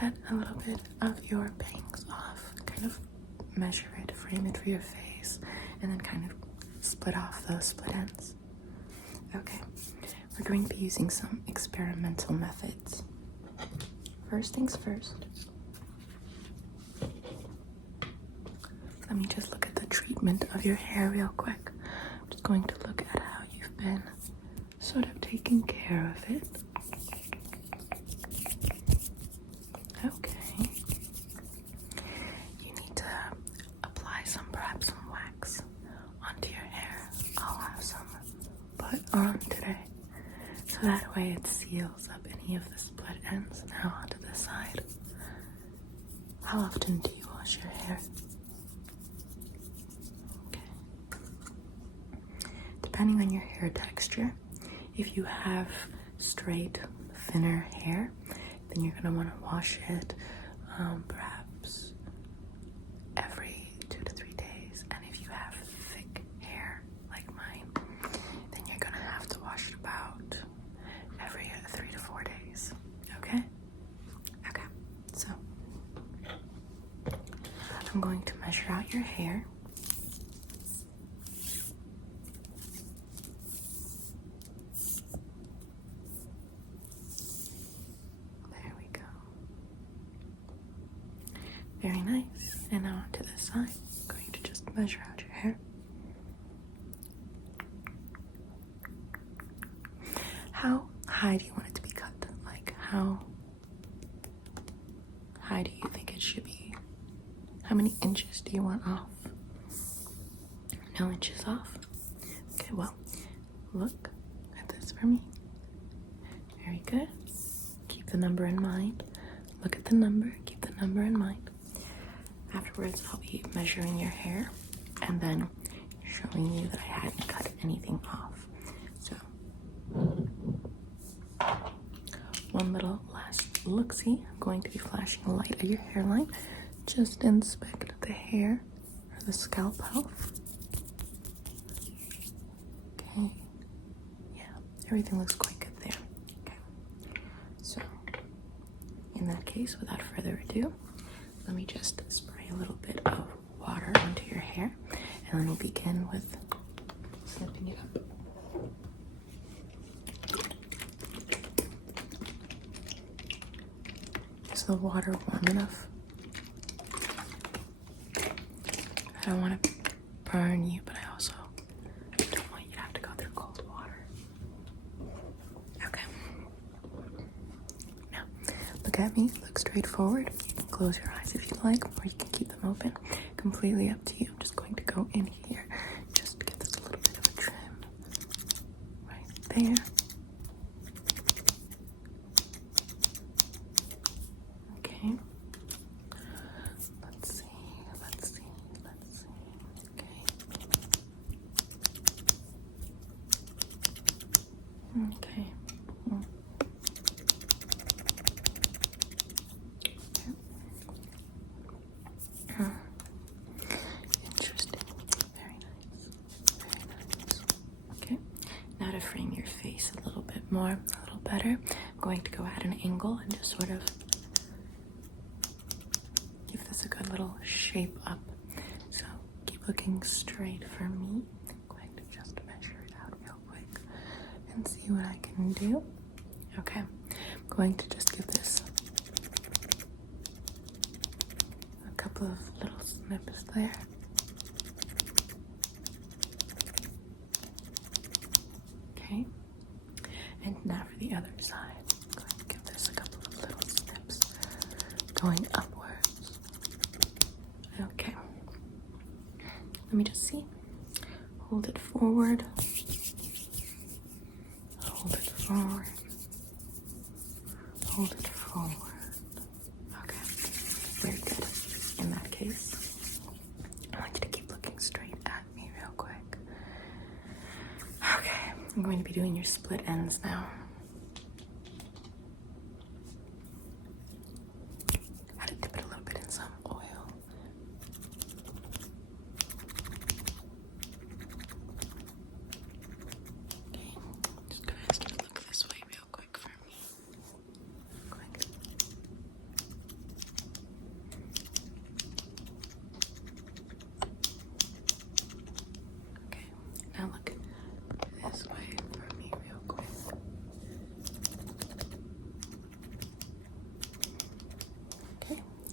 cut a little bit of your bangs off, kind of measure it, frame it for your face, and then kind of split off those split ends. Okay, we're going to be using some experimental methods. First things first, let me just look at the treatment of your hair real quick. I'm just going to look at how you've been sort of taking care of it. Okay. You need to apply perhaps some wax onto your hair. I'll have some put on today. So that way it seals up any of the split ends. Now onto the side. How often do you wash your hair? Okay. Depending on your hair texture, if you have straight, thinner hair, then you're gonna want to wash it perhaps every 2 to 3 days. And if you have thick hair like mine, then you're gonna have to wash it about every 3 to 4 days. Okay? Okay. So I'm going to measure out your hair. Very nice. And now onto this side. I'm going to just measure out your hair. How high do you want it to be cut? Like, how high do you think it should be? How many inches do you want off? No inches off? Okay, well, look at this for me. Very good. Keep the number in mind. Look at the number. Keep the number in mind. Afterwards, I'll be measuring your hair and then showing you that I hadn't cut anything off. So, one little last look-see. I'm going to be flashing a light at your hairline. Just inspect the hair or the scalp health. Okay. Yeah, everything looks quite good there. Okay. So, in that case, without further ado, let me just spray a little bit of water onto your hair, and then we'll begin with snipping it up. Is the water warm enough? I don't want to burn you, but I also don't want you to have to go through cold water. Okay. Now, look at me. Look straight forward. You can close your eyes if you like, or you can keep them open. Completely up to you. I'm just going to go in here just to get this a little bit of a trim right there. Okay. Let's see. Okay. Interesting. Very nice. Okay. Now to frame your face a little bit more, a little better, I'm going to go at an angle and just sort of give this a good little shape up. So keep looking straight for me. I'm going to just measure it out real quick and see what I can do. Okay. I'm going to just give this a couple of little snips there. Okay. And now for the other side. I'm going to give this a couple of little snips going upwards. Okay. Let me just see. Hold it forward. Hold it forward. Hold it forward. Okay. Very good. In that case, I want you to keep looking straight at me real quick. Okay. I'm going to be doing your split ends now. I had to dip it a little bit in some oil. Okay, just go ahead and look this way real quick for me.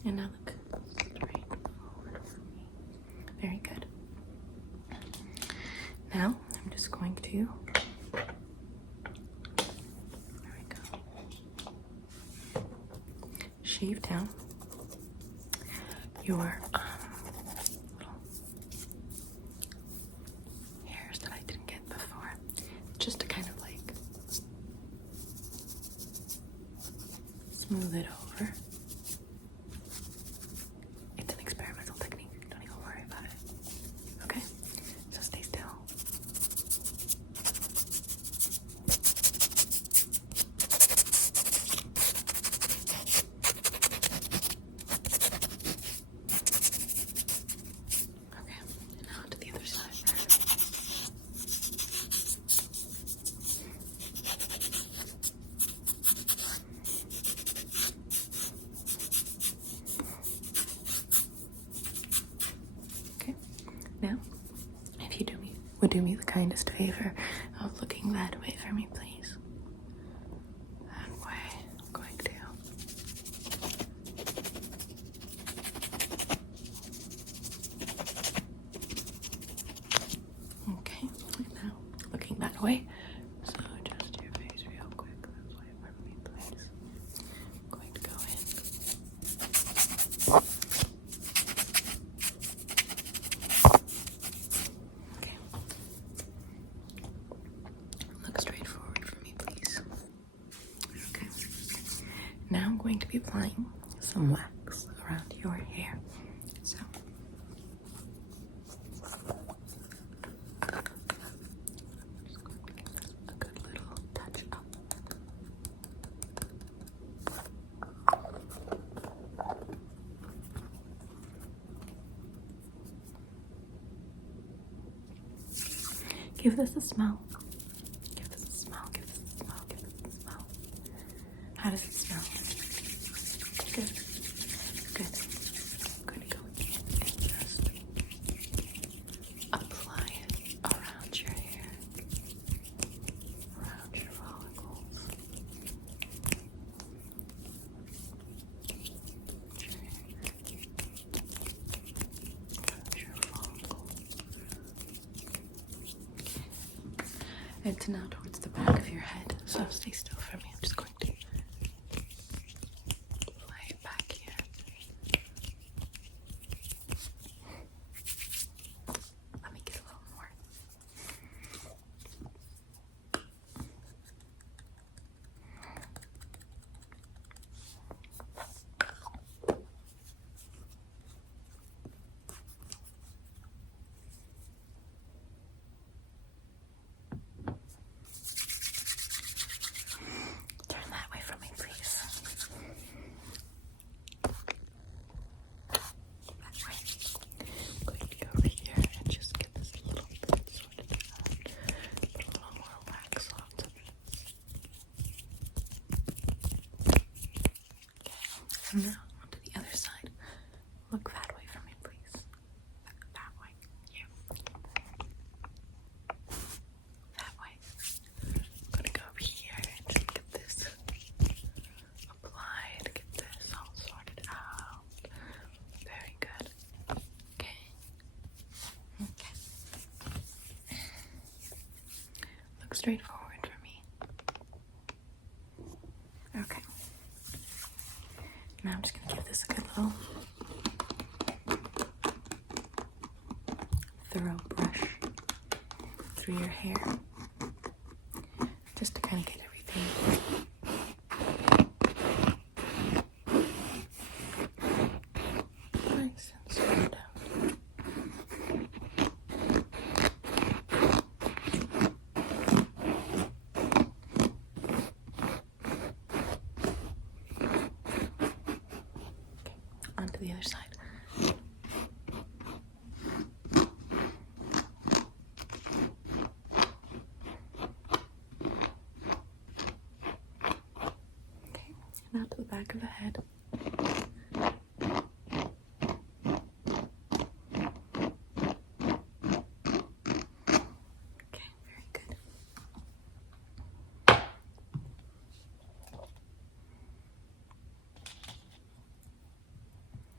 And now look straight forward for me. Very good. Now I'm just going to, there we go, shave down your little hairs that I didn't get before, just to kind of like smooth it over. It's an experimental technique, don't even worry about it. Okay, so stay still. Okay, now to the other side. Okay, now, if you would do me the kindest favor of looking that way for me, please. That way, I'm going to. Okay, now looking that way. So just your face real quick. That way for me, please. I'm going to go in. Okay. Look straight forward for me, please. Okay. Now I'm going to be applying some wax around your hair. So I'm just going to give this a good little touch up. Give this a smell. Give this a smell. Give this a smell. Give this a smell. How does it smell? Good. Good. I'm going to go in and just apply it around your hair, around your follicles. Around your follicles. It's now towards the back of your head, so stay still for me. I'm just going to apply it back here. Let me get a little more. Turn that way from me, please. That way. I'm going to go over here and just get this a little bit sorted out. Put a little more wax on top of this. Okay. And now onto the other side. Look that way for me, please. That way. Yeah. That way. I'm gonna go over here and just get this applied, get this all sorted out. Very good. Okay. Okay. Look straight forward for me. Okay. Now I'm just gonna give this a good little thorough brush through your hair, just to kind of get everything nice and smoothed out. Okay, onto the other side. Okay, now to the back of the head. Okay, very good.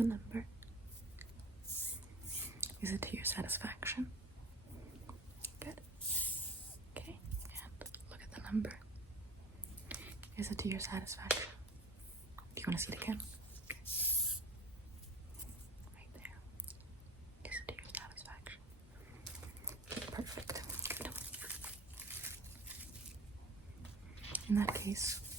the number. Is it to your satisfaction? Good. Okay, and look at the number. Is it to your satisfaction? Do you want to see it again? Okay. Right there. Is it to your satisfaction? Perfect. Good. In that case,